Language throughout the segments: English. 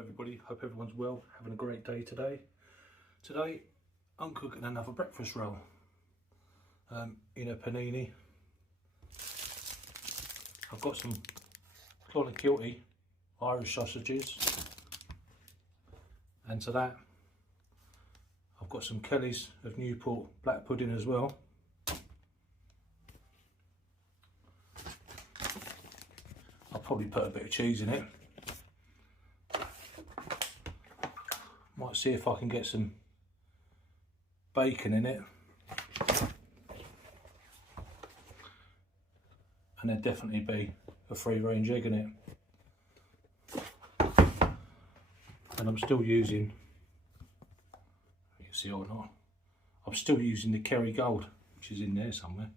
everybody, hope everyone's well, having a great day today. Today I'm cooking another breakfast roll in a panini. I've got some Clonakilty Irish sausages, and to that I've got some Kelly's of Newport black pudding as well. I'll probably put a bit of cheese in it. Might see if I can get some bacon in it. And there'd definitely be a free range egg in it. And I'm still using, you can see or not, I'm still using the Kerrygold, which is in there somewhere.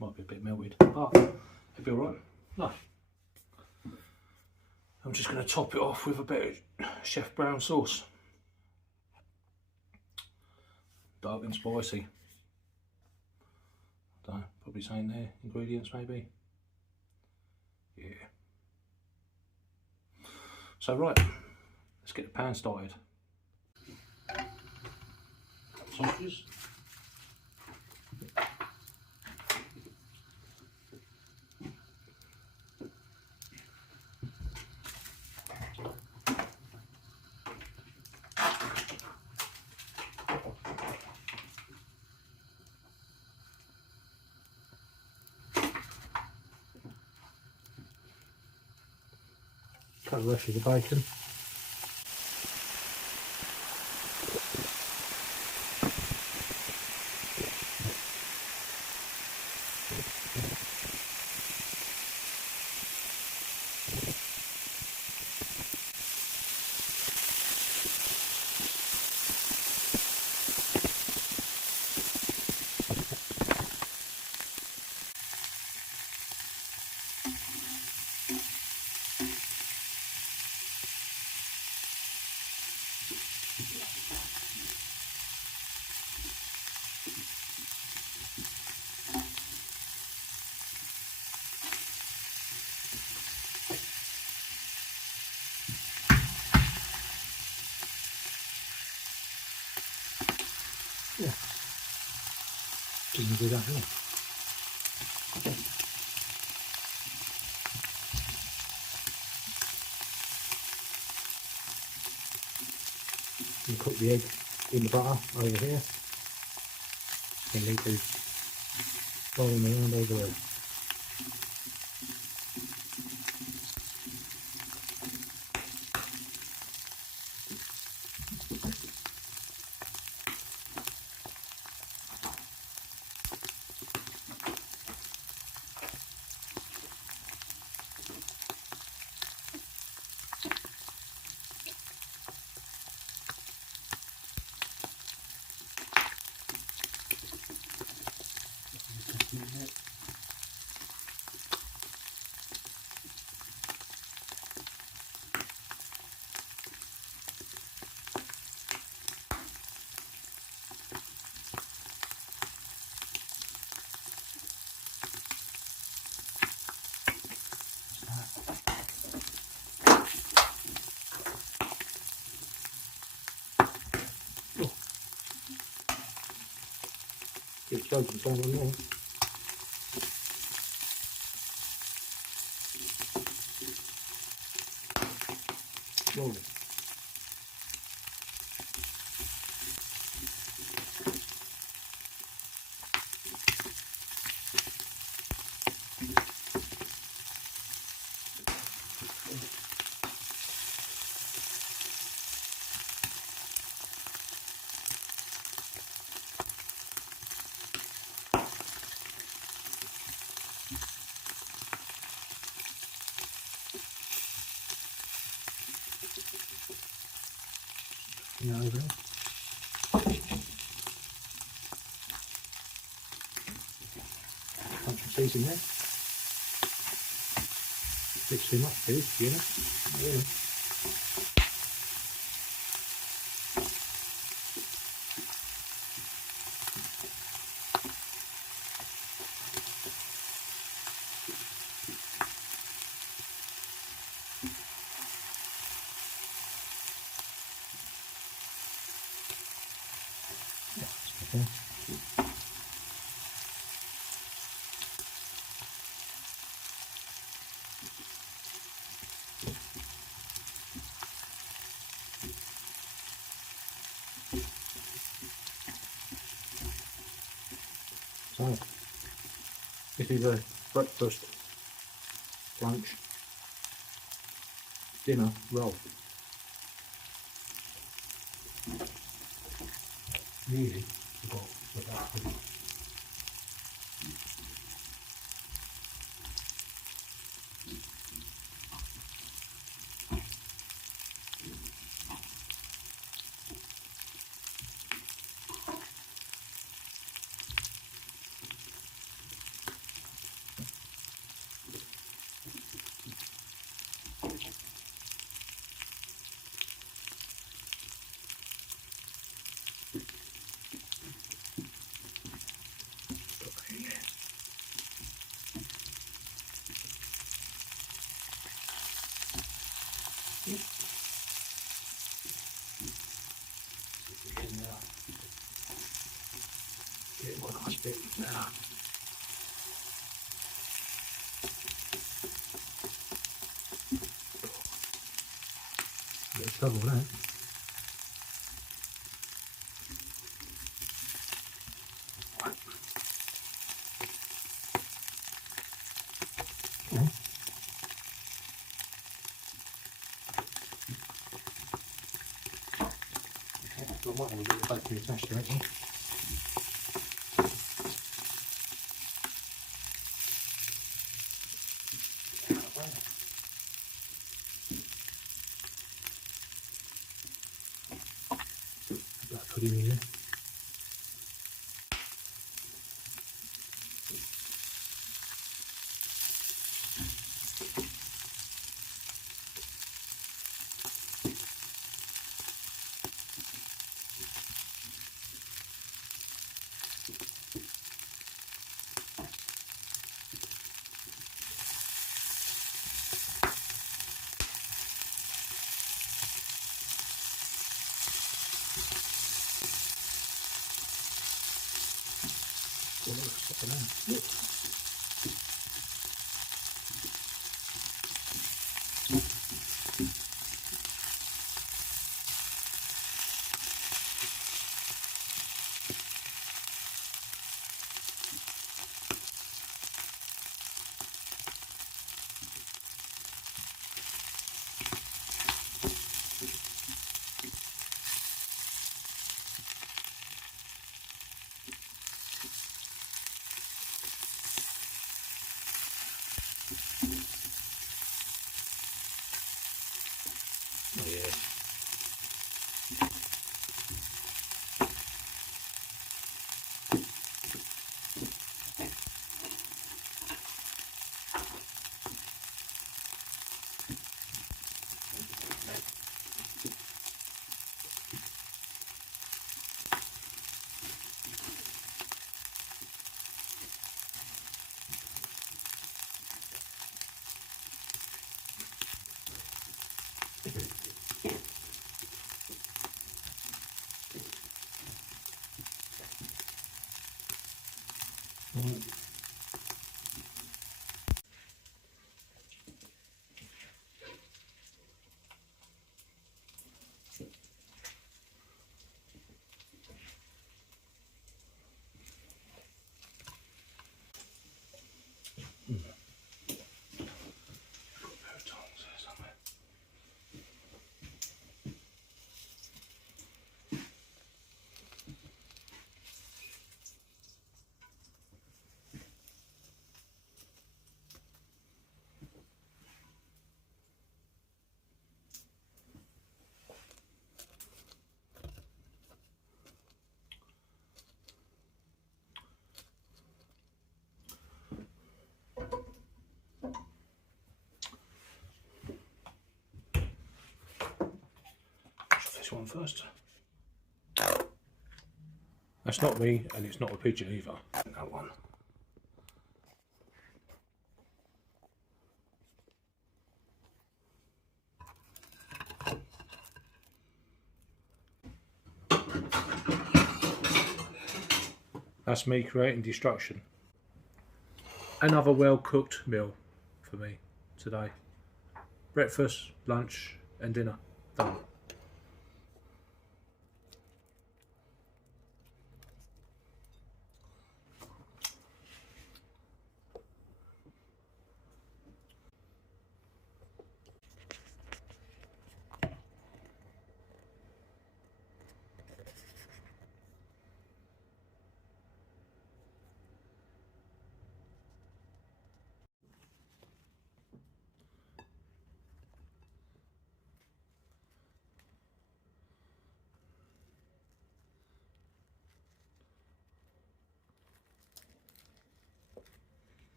Might be a bit melted, but it'll be alright. No. I'm just going to top it off with a bit of Chef Brown sauce. Dark and spicy. Don't know, probably saying there, ingredients maybe. Yeah. So right, let's get the pan started. Sausages. Cut the rest of the bacon. Yeah, can do that here. You cook the egg in the butter over here, and leave these rolling around over there. Get choking down on there. Slowly. Yeah, over there. Punch some cheese in there. Bit too much cheese, you know. Yeah. So, this is a breakfast, lunch, dinner roll. Really forgot what that was. Get one nice bit there. Let's double that. Okay. So I might want to get the battery attached to it. Put him in there. Oh yeah. This one first. That's not me, and it's not a pigeon either. That one. That's me creating destruction. Another well cooked meal for me today. Breakfast, lunch and dinner. Done.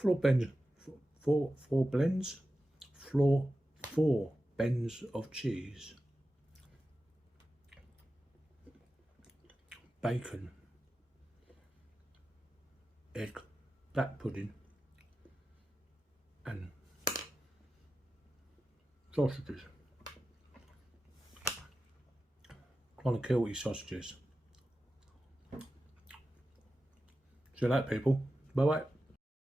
Four bends of cheese, bacon, egg, black pudding, and sausages. Trying to kill these sausages. See you later, people. Bye bye.